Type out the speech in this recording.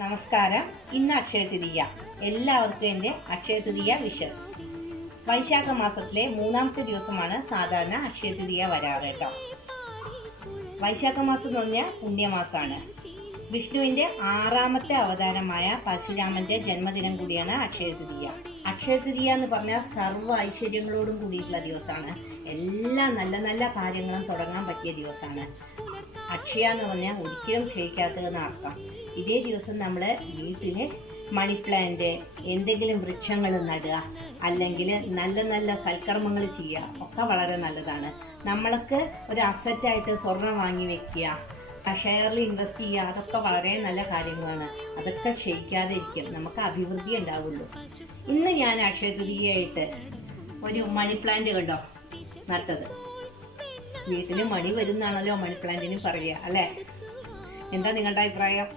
നമസ്കാരം. ഇന്ന് അക്ഷയ തൃതീയ. എല്ലാവർക്കും എൻ്റെ അക്ഷയ തൃതീയ വിഷസ്. വൈശാഖ മാസത്തിലെ 3-ാമത്തെ ദിവസമാണ് സാധാരണ അക്ഷയ തൃതീയ വരാറ് കേട്ടോ. വൈശാഖ മാസം എന്ന് പറഞ്ഞാൽ പുണ്യമാസമാണ്. വിഷ്ണുവിൻ്റെ 6ാമത്തെ അവതാരമായ പരശുരാമൻ്റെ ജന്മദിനം കൂടിയാണ് അക്ഷയ തൃതീയ. അക്ഷയ തൃതീയ എന്ന് പറഞ്ഞാൽ സർവ്വ ഐശ്വര്യങ്ങളോടും കൂടിയിട്ടുള്ള ദിവസമാണ്. എല്ലാ നല്ല നല്ല കാര്യങ്ങളും തുടങ്ങാൻ പറ്റിയ ദിവസമാണ്. അക്ഷയ എന്ന് പറഞ്ഞാൽ ഒരിക്കലും ക്ഷയിക്കാത്തതെന്ന് അർത്ഥം. ഇതേ ദിവസം നമ്മൾ വീട്ടിൽ മണി പ്ലാന്റ്, എന്തെങ്കിലും വൃക്ഷങ്ങൾ നടുക, അല്ലെങ്കിൽ നല്ല നല്ല സൽക്കർമ്മങ്ങൾ ചെയ്യുക ഒക്കെ വളരെ നല്ലതാണ്. നമ്മൾക്ക് ഒരു അസറ്റായിട്ട് സ്വർണം വാങ്ങി വെക്കുക, ഷെയറിൽ ഇൻവെസ്റ്റ് ചെയ്യുക, അതൊക്കെ വളരെ നല്ല കാര്യങ്ങളാണ്. അതൊക്കെ ക്ഷയിക്കാതെ ഇരിക്കും, നമുക്ക് അഭിവൃദ്ധി ഉണ്ടാവുള്ളൂ. ഇന്ന് ഞാൻ അക്ഷയ തൃതീയയായിട്ട് ഒരു മണി പ്ലാന്റ് കണ്ടോ നട്ടത്. വീട്ടിൽ മണി വരുന്നാണല്ലോ മണി പ്ലാന്റിന് പറയുക അല്ലേ? എന്താ നിങ്ങളുടെ അഭിപ്രായം?